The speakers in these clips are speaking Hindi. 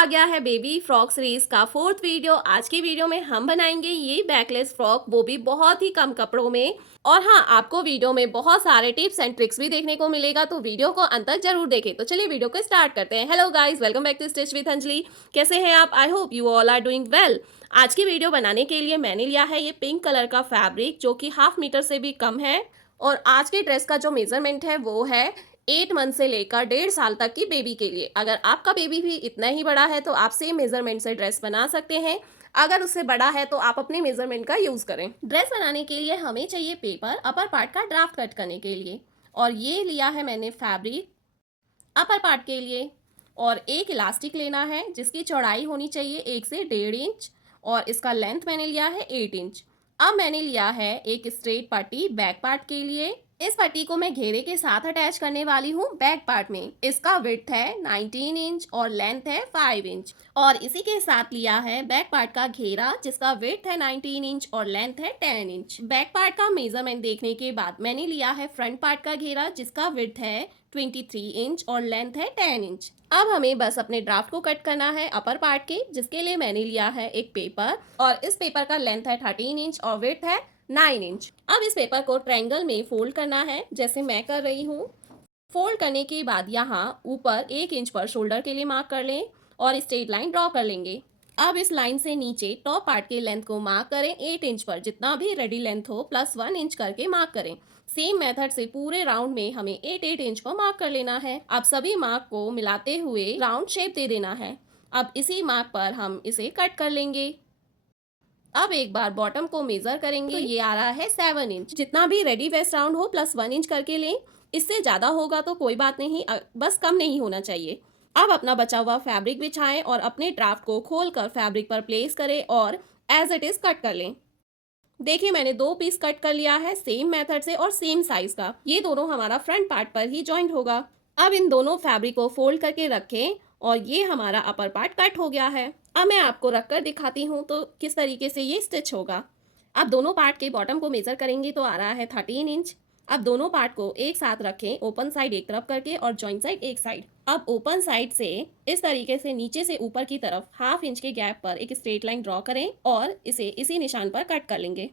आ गया है बेबी फ्रॉक सीरीज का फोर्थ वीडियो। आज की वीडियो में हम बनाएंगे ये बैकलेस फ्रॉक, वो भी बहुत ही कम कपड़ों में। और हाँ, आपको वीडियो में बहुत सारे टिप्स एंड ट्रिक्स भी देखने को मिलेगा, तो वीडियो को अंत तक जरूर देखें। तो चलिए वीडियो को स्टार्ट करते हैं। Hello guys, welcome back to Stitch with Anjali. कैसे हैं आप? I hope you all are doing well. आज की वीडियो बनाने के लिए मैंने लिया है ये पिंक कलर का फैब्रिक, जो कि 1/2 मीटर से भी कम है। और आज की ड्रेस का जो मेजरमेंट है वो है 8 मंथ से लेकर 1.5 साल तक की बेबी के लिए। अगर आपका बेबी भी इतना ही बड़ा है तो आप सेम मेजरमेंट से ड्रेस बना सकते हैं। अगर उससे बड़ा है तो आप अपने मेजरमेंट का यूज करें। ड्रेस बनाने के लिए हमें चाहिए पेपर अपर पार्ट का ड्राफ्ट कट करने के लिए। और ये लिया है मैंने फैब्रिक अपर पार्ट के लिए। और एक इलास्टिक लेना है जिसकी चौड़ाई होनी चाहिए 1 से 1.5 इंच। और इसका लेंथ मैंने लिया है 8 इंच। अब मैंने लिया है एक स्ट्रेट पट्टी बैक पार्ट के लिए। इस पट्टी को मैं घेरे के साथ अटैच करने वाली हूँ बैक पार्ट में। इसका विड्थ है 19 इंच और लेंथ है 5 इंच। और इसी के साथ लिया है बैक पार्ट का घेरा, जिसका विड्थ है 19 इंच और लेंथ है 10 इंच। बैक पार्ट का मेजरमेंट देखने के बाद मैंने लिया है फ्रंट पार्ट का घेरा, जिसका विड्थ है 23 इंच और लेंथ है 10 इंच। अब हमें बस अपने ड्राफ्ट को कट करना है अपर पार्ट के, जिसके लिए मैंने लिया है एक पेपर। और इस पेपर का लेंथ है 13 इंच और विड्थ है 9 इंच। अब इस पेपर को ट्रायंगल में फोल्ड करना है, जैसे मैं कर रही हूँ। फोल्ड करने के बाद यहाँ ऊपर 1 इंच पर शोल्डर के लिए मार्क कर लें और स्ट्रेट लाइन ड्रॉ कर लेंगे। अब इस लाइन से नीचे टॉप पार्ट के लेंथ को मार्क करें 8 इंच पर। जितना भी रेडी लेंथ हो प्लस 1 इंच करके मार्क करें। सेम मेथड से पूरे राउंड में हमें 8 इंच को मार्क कर लेना है। अब सभी मार्क को मिलाते हुए राउंड शेप दे देना है। अब इसी मार्क पर हम इसे कट कर लेंगे। अब एक बार बॉटम को मेजर करेंगे, तो ये आ रहा है 7 इंच। जितना भी रेडी वेस्ट राउंड हो प्लस 1 इंच करके लें। इससे ज्यादा होगा तो कोई बात नहीं, बस कम नहीं होना चाहिए। अब अपना बचा हुआ फैब्रिक बिछाएं और अपने ड्राफ्ट को खोलकर फैब्रिक पर प्लेस करें और एज इट इज कट कर लें। देखिए, मैंने 2 पीस कट कर लिया है सेम मेथड से और सेम साइज का। ये दोनों हमारा फ्रंट पार्ट पर ही जॉइंट होगा। अब इन दोनों फैब्रिक को फोल्ड करके रखें और ये हमारा अपर पार्ट कट हो गया है। अब मैं आपको रखकर दिखाती हूँ तो किस तरीके से ये स्टिच होगा। अब दोनों पार्ट के बॉटम को मेजर करेंगे तो आ रहा है 13 इंच। अब दोनों पार्ट को एक साथ रखें, ओपन साइड एक तरफ करके और जॉइंट साइड एक साइड। अब ओपन साइड से इस तरीके से नीचे से ऊपर की तरफ 1/2 इंच के गैप पर एक स्ट्रेट लाइन ड्रॉ करें और इसे इसी निशान पर कट कर लेंगे।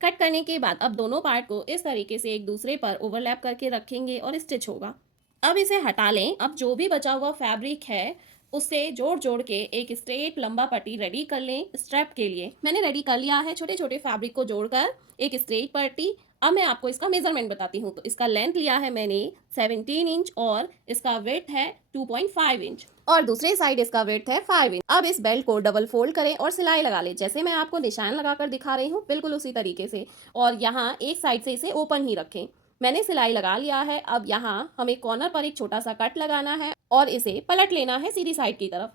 कट करने के बाद अब दोनों पार्ट को इस तरीके से एक दूसरे पर ओवरलैप करके रखेंगे और स्टिच होगा। अब इसे हटा लें। अब जो भी बचा हुआ फैब्रिक है उससे जोड़ जोड़ के एक स्ट्रेट लंबा पट्टी रेडी कर लें स्ट्रैप के लिए। मैंने रेडी कर लिया है छोटे छोटे फैब्रिक को जोड़कर एक स्ट्रेट पट्टी। अब मैं आपको इसका मेजरमेंट बताती हूँ। तो इसका लेंथ लिया है मैंने 17 इंच और इसका विड्थ है 2.5 इंच और दूसरे साइड इसका विड्थ है 5 इंच। अब इस बेल्ट को डबल फोल्ड करें और सिलाई लगा लें, जैसे मैं आपको निशान लगाकर दिखा रही हूँ बिल्कुल उसी तरीके से। और यहाँ एक साइड से इसे ओपन ही रखें। मैंने सिलाई लगा लिया है। अब यहाँ हमें कॉर्नर पर एक छोटा सा कट लगाना है और इसे पलट लेना है सीधी साइड की तरफ।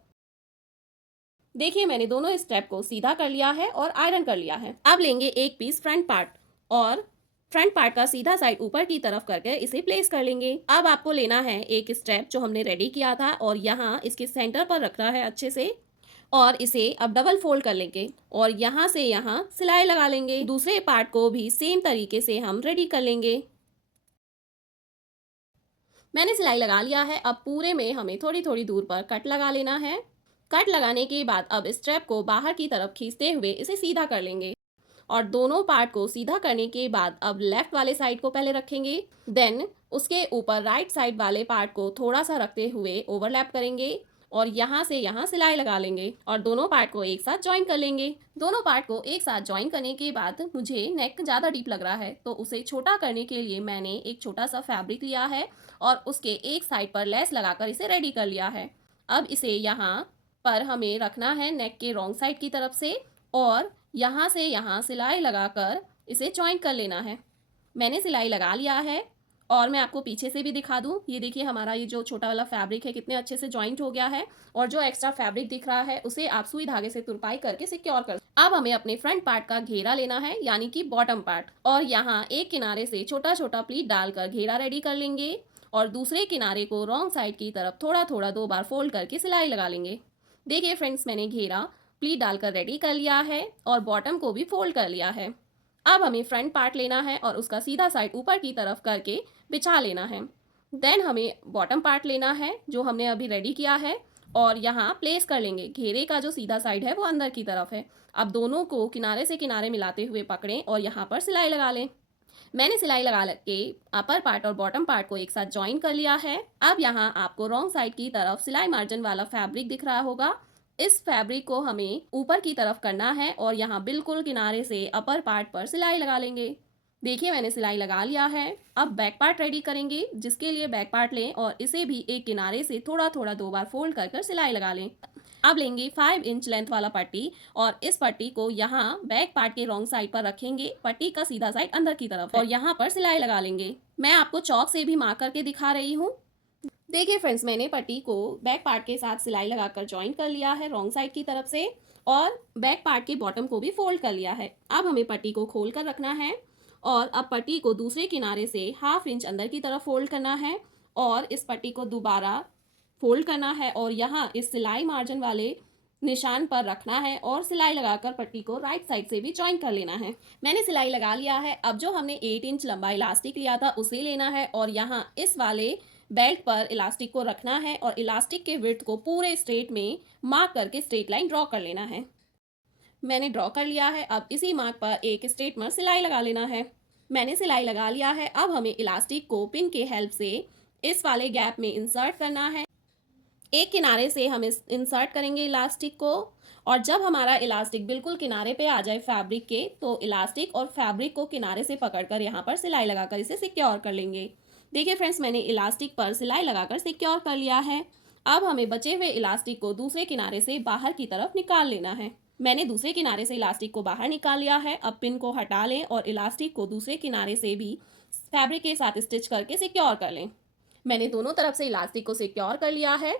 देखिए, मैंने दोनों स्टेप को सीधा कर लिया है और आयरन कर लिया है। अब लेंगे एक पीस फ्रंट पार्ट और फ्रंट पार्ट का सीधा साइड ऊपर की तरफ करके इसे प्लेस कर लेंगे। अब आपको लेना है एक स्टेप जो हमने रेडी किया था और यहाँ इसके सेंटर पर रखना है अच्छे से। और इसे अब डबल फोल्ड कर लेंगे और यहाँ से यहाँ सिलाई लगा लेंगे। दूसरे पार्ट को भी सेम तरीके से हम रेडी कर लेंगे। मैंने सिलाई लगा लिया है। अब पूरे में हमें थोड़ी थोड़ी दूर पर कट लगा लेना है। कट लगाने के बाद अब स्ट्रैप को बाहर की तरफ खींचते हुए इसे सीधा कर लेंगे। और दोनों पार्ट को सीधा करने के बाद अब लेफ्ट वाले साइड को पहले रखेंगे, देन उसके ऊपर राइट साइड वाले पार्ट को थोड़ा सा रखते हुए ओवरलैप करेंगे और यहाँ से यहाँ सिलाई लगा लेंगे और दोनों पार्ट को एक साथ ज्वाइन कर लेंगे। दोनों पार्ट को एक साथ ज्वाइन करने के बाद मुझे नेक ज़्यादा डीप लग रहा है, तो उसे छोटा करने के लिए मैंने एक छोटा सा फैब्रिक लिया है और उसके एक साइड पर लेस लगाकर इसे रेडी कर लिया है। अब इसे यहाँ पर हमें रखना है नेक के रॉन्ग साइड की तरफ से और यहाँ से यहाँ सिलाई लगाकर इसे ज्वाइन कर लेना है। मैंने सिलाई लगा लिया है और मैं आपको पीछे से भी दिखा दूँ। ये देखिए, हमारा ये जो छोटा वाला फैब्रिक है कितने अच्छे से ज्वाइंट हो गया है और जो एक्स्ट्रा फैब्रिक दिख रहा है उसे आप सुई धागे से तुरपाई करके सिक्योर कर। अब हमें अपने फ्रंट पार्ट का घेरा लेना है, यानी कि बॉटम पार्ट, और यहाँ एक किनारे से छोटा छोटा प्लीट डालकर घेरा रेडी कर लेंगे और दूसरे किनारे को रॉन्ग साइड की तरफ थोड़ा थोड़ा 2 बार फोल्ड करके सिलाई लगा लेंगे। देखिए फ्रेंड्स, मैंने घेरा प्लीट डालकर रेडी कर लिया है और बॉटम को भी फोल्ड कर लिया है। अब हमें फ्रंट पार्ट लेना है और उसका सीधा साइड ऊपर की तरफ करके बिछा लेना है। देन हमें बॉटम पार्ट लेना है जो हमने अभी रेडी किया है और यहाँ प्लेस कर लेंगे। घेरे का जो सीधा साइड है वो अंदर की तरफ है। अब दोनों को किनारे से किनारे मिलाते हुए पकड़ें और यहाँ पर सिलाई लगा लें। मैंने सिलाई लगा के अपर पार्ट और बॉटम पार्ट को एक साथ ज्वाइन कर लिया है। अब यहाँ आपको रॉन्ग साइड की तरफ सिलाई मार्जिन वाला फैब्रिक दिख रहा होगा। इस फैब्रिक को हमें ऊपर की तरफ करना है और यहाँ बिल्कुल किनारे से अपर पार्ट पर सिलाई लगा लेंगे। देखिए मैंने सिलाई लगा लिया है। अब बैक पार्ट रेडी करेंगे, जिसके लिए बैक पार्ट लें और इसे भी एक किनारे से थोड़ा थोड़ा 2 बार फोल्ड कर कर सिलाई लगा लें। अब लेंगे 5 इंच लेंथ वाला पट्टी और इस पट्टी को यहाँ बैक पार्ट के रॉन्ग साइड पर रखेंगे। पट्टी का सीधा साइड अंदर की तरफ है और यहाँ पर सिलाई लगा लेंगे। मैं आपको चौक से भी मार्क करके दिखा रही हूँ। देखिए फ्रेंड्स, मैंने पट्टी को बैक पार्ट के साथ सिलाई लगाकर ज्वाइन कर लिया है रॉन्ग साइड की तरफ से और बैक पार्ट के बॉटम को भी फोल्ड कर लिया है। अब हमें पट्टी को खोल कर रखना है और अब पट्टी को दूसरे किनारे से 1/2 इंच अंदर की तरफ फोल्ड करना है और इस पट्टी को दोबारा फोल्ड करना है और यहाँ इस सिलाई मार्जिन वाले निशान पर रखना है और सिलाई लगाकर पट्टी को राइट साइड से भी ज्वाइन कर लेना है। मैंने सिलाई लगा लिया है। अब जो हमने 8 इंच लंबा इलास्टिक लिया था उसे लेना है और यहाँ इस वाले बेल्ट पर इलास्टिक को रखना है और इलास्टिक के विड्थ को पूरे स्ट्रेट में मार्क करके स्ट्रेट लाइन ड्रॉ कर लेना है। मैंने ड्रॉ कर लिया है। अब इसी मार्क पर एक स्ट्रेट में सिलाई लगा लेना है। मैंने सिलाई लगा लिया है। अब हमें इलास्टिक को पिन के हेल्प से इस वाले गैप में इंसर्ट करना है। एक किनारे से हम इंसर्ट करेंगे इलास्टिक को और जब हमारा इलास्टिक बिल्कुल किनारे पे आ जाए फैब्रिक के, तो इलास्टिक और फैब्रिक को किनारे से पकड़कर यहाँ पर सिलाई लगाकर इसे सिक्योर कर लेंगे। देखिए फ्रेंड्स, मैंने इलास्टिक पर सिलाई लगाकर सिक्योर कर लिया है। अब हमें बचे हुए इलास्टिक को दूसरे किनारे से बाहर की तरफ निकाल लेना है। मैंने दूसरे किनारे से इलास्टिक को बाहर निकाल लिया है। अब पिन को हटा लें और इलास्टिक को दूसरे किनारे से भी फैब्रिक के साथ स्टिच करके सिक्योर कर लें। मैंने दोनों तरफ से इलास्टिक को सिक्योर कर लिया है।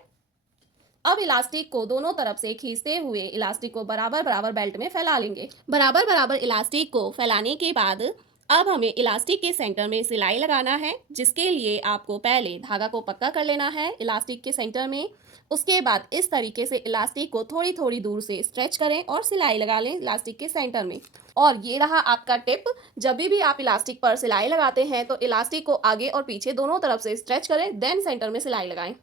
अब इलास्टिक को दोनों तरफ से खींचते हुए इलास्टिक को बराबर बराबर बेल्ट में फैला लेंगे। बराबर बराबर इलास्टिक को फैलाने के बाद अब हमें इलास्टिक के सेंटर में सिलाई लगाना है, जिसके लिए आपको पहले धागा को पक्का कर लेना है इलास्टिक के सेंटर में। उसके बाद इस तरीके से इलास्टिक को थोड़ी थोड़ी दूर से स्ट्रेच करें और सिलाई लगा लें इलास्टिक के सेंटर में। और ये रहा आपका टिप। जब भी आप इलास्टिक पर सिलाई लगाते हैं तो इलास्टिक को आगे और पीछे दोनों तरफ से स्ट्रेच करें, देन सेंटर में सिलाई लगाएं।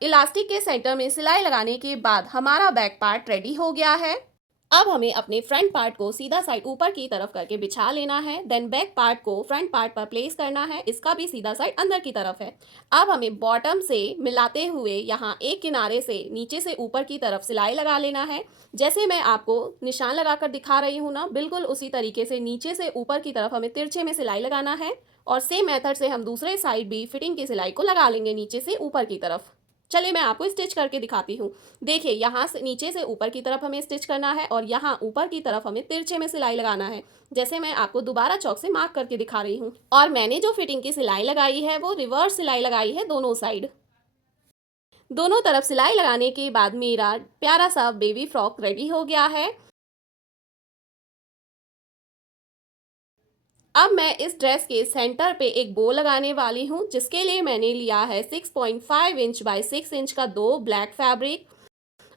इलास्टिक के सेंटर में सिलाई लगाने के बाद हमारा बैक पार्ट रेडी हो गया है। अब हमें अपने फ्रंट पार्ट को सीधा साइड ऊपर की तरफ करके बिछा लेना है। देन बैक पार्ट को फ्रंट पार्ट पर प्लेस करना है। इसका भी सीधा साइड अंदर की तरफ है। अब हमें बॉटम से मिलाते हुए यहाँ एक किनारे से नीचे से ऊपर की तरफ सिलाई लगा लेना है। जैसे मैं आपको निशान लगाकर दिखा रही हूँ ना, बिल्कुल उसी तरीके से नीचे से ऊपर की तरफ हमें तिरछे में सिलाई लगाना है और सेम मेथड से हम दूसरे साइड भी फिटिंग की सिलाई को लगा लेंगे नीचे से ऊपर की तरफ। चलिए मैं आपको स्टिच करके दिखाती हूँ। देखिए, यहाँ से नीचे से ऊपर की तरफ हमें स्टिच करना है और यहाँ ऊपर की तरफ हमें तिरछे में सिलाई लगाना है, जैसे मैं आपको दोबारा चौक से मार्क करके दिखा रही हूँ। और मैंने जो फिटिंग की सिलाई लगाई है वो रिवर्स सिलाई लगाई है दोनों साइड। दोनों तरफ सिलाई लगाने के बाद मेरा प्यारा सा बेबी फ्रॉक रेडी हो गया है। अब मैं इस ड्रेस के सेंटर पे एक बो लगाने वाली हूँ, जिसके लिए मैंने लिया है 6.5 इंच बाय 6 इंच का 2 ब्लैक फैब्रिक।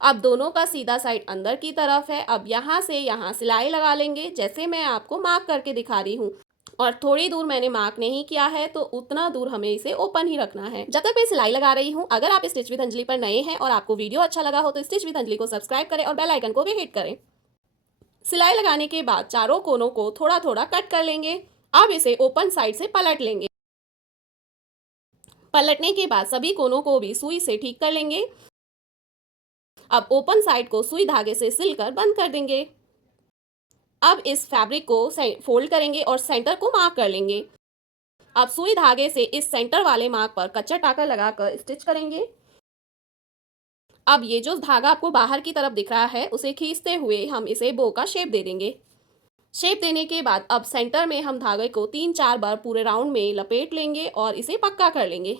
अब दोनों का सीधा साइड अंदर की तरफ है। अब यहाँ से यहाँ सिलाई लगा लेंगे, जैसे मैं आपको मार्क करके दिखा रही हूँ। और थोड़ी दूर मैंने मार्क नहीं किया है, तो उतना दूर हमें इसे ओपन ही रखना है। जब तक मैं सिलाई लगा रही हूँ, अगर आप स्टिच विद अंजलि पर नए हैं और आपको वीडियो अच्छा लगा हो तो स्टिच विद अंजलि को सब्सक्राइब करें और बेल आइकन को भी हिट करें। सिलाई लगाने के बाद चारों कोनों को थोड़ा थोड़ा कट कर लेंगे। अब इसे ओपन साइड से पलट लेंगे। पलटने के बाद सभी कोनों को भी सुई से ठीक कर लेंगे। अब ओपन साइड को सुई धागे से सिलकर बंद कर देंगे। अब इस फैब्रिक को फोल्ड करेंगे और सेंटर को मार्क कर लेंगे। अब सुई धागे से इस सेंटर वाले मार्क पर कच्चा टाका लगाकर स्टिच करेंगे। अब ये जो धागा आपको बाहर की तरफ दिख रहा है, उसे खींचते हुए हम इसे बो का शेप दे देंगे। शेप देने के बाद अब सेंटर में हम धागे को 3-4 बार पूरे राउंड में लपेट लेंगे और इसे पक्का कर लेंगे।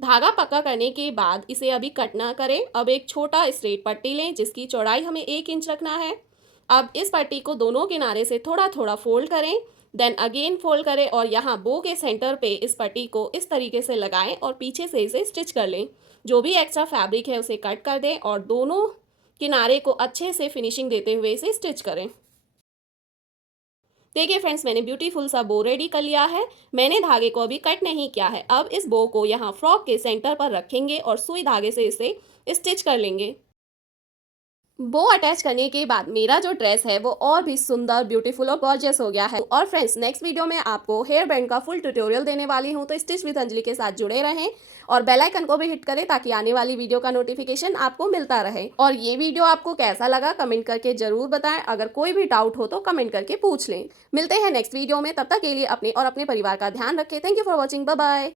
धागा पक्का करने के बाद इसे अभी कट ना करें। अब एक छोटा स्ट्रेट पट्टी लें, जिसकी चौड़ाई हमें 1 इंच रखना है। अब इस पट्टी को दोनों किनारे से थोड़ा थोड़ा फोल्ड करें, देन अगेन फोल्ड करें और यहाँ बो के सेंटर पे इस पट्टी को इस तरीके से लगाएं और पीछे से इसे स्टिच कर लें। जो भी एक्स्ट्रा फैब्रिक है उसे कट कर दें और दोनों किनारे को अच्छे से फिनिशिंग देते हुए इसे स्टिच करें। देखिए फ्रेंड्स, मैंने ब्यूटीफुल सा बो रेडी कर लिया है। मैंने धागे को अभी कट नहीं किया है। अब इस बो को यहाँ फ्रॉक के सेंटर पर रखेंगे और सुई धागे से इसे स्टिच कर लेंगे। बो अटैच करने के बाद मेरा जो ड्रेस है वो और भी सुंदर, ब्यूटीफुल और गॉर्जियस हो गया है। और फ्रेंड्स, नेक्स्ट वीडियो में आपको हेयर बैंड का फुल ट्यूटोरियल देने वाली हूँ, तो स्टिच विद अंजलि के साथ जुड़े रहें और बेल आइकन को भी हिट करें ताकि आने वाली वीडियो का नोटिफिकेशन आपको मिलता रहे। और ये वीडियो आपको कैसा लगा कमेंट करके जरूर बताएं। अगर कोई भी डाउट हो तो कमेंट करके पूछ लें। मिलते हैं नेक्स्ट वीडियो में, तब तक के लिए अपने और अपने परिवार का ध्यान रखें। Thank you for watching. Bye bye.